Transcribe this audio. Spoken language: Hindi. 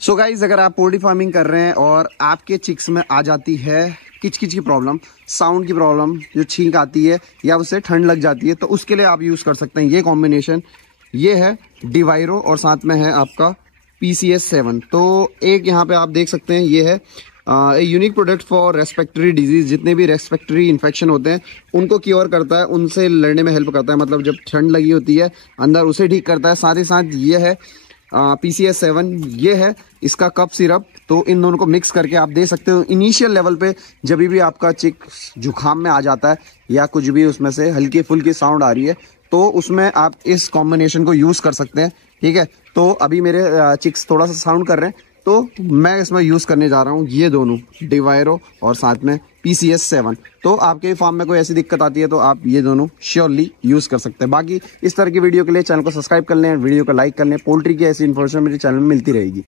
सो गाइज, अगर आप पोल्ट्री फार्मिंग कर रहे हैं और आपके चिक्स में आ जाती है किचकिच की प्रॉब्लम, साउंड की प्रॉब्लम, जो छींक आती है या उससे ठंड लग जाती है, तो उसके लिए आप यूज़ कर सकते हैं ये कॉम्बिनेशन। ये है डिवायरो और साथ में है आपका PCS7। तो एक यहाँ पे आप देख सकते हैं, ये है a unique product for respiratory disease. जितने भी रेस्पिरेटरी इन्फेक्शन होते हैं उनको क्योर करता है, उनसे लड़ने में हेल्प करता है। मतलब जब ठंड लगी होती है अंदर, उसे ठीक करता है। साथ ही साथ ये है PCS7, ये है इसका कप सिरप। तो इन दोनों को मिक्स करके आप दे सकते हो इनिशियल लेवल पे। जब भी आपका चिक जुखाम में आ जाता है या कुछ भी उसमें से हल्की फुल्की साउंड आ रही है, तो उसमें आप इस कॉम्बिनेशन को यूज़ कर सकते हैं। ठीक है, तो अभी मेरे चिक्स थोड़ा सा साउंड कर रहे हैं, तो मैं इसमें यूज़ करने जा रहा हूँ ये दोनों, डिवायरो और साथ में PCS7। तो आपके फार्म में कोई ऐसी दिक्कत आती है तो आप ये दोनों श्योरली यूज़ कर सकते हैं। बाकी इस तरह की वीडियो के लिए चैनल को सब्सक्राइब कर लें, वीडियो को लाइक कर लें। पोल्ट्री की ऐसी इन्फॉर्मेशन मेरे चैनल में मिलती रहेगी।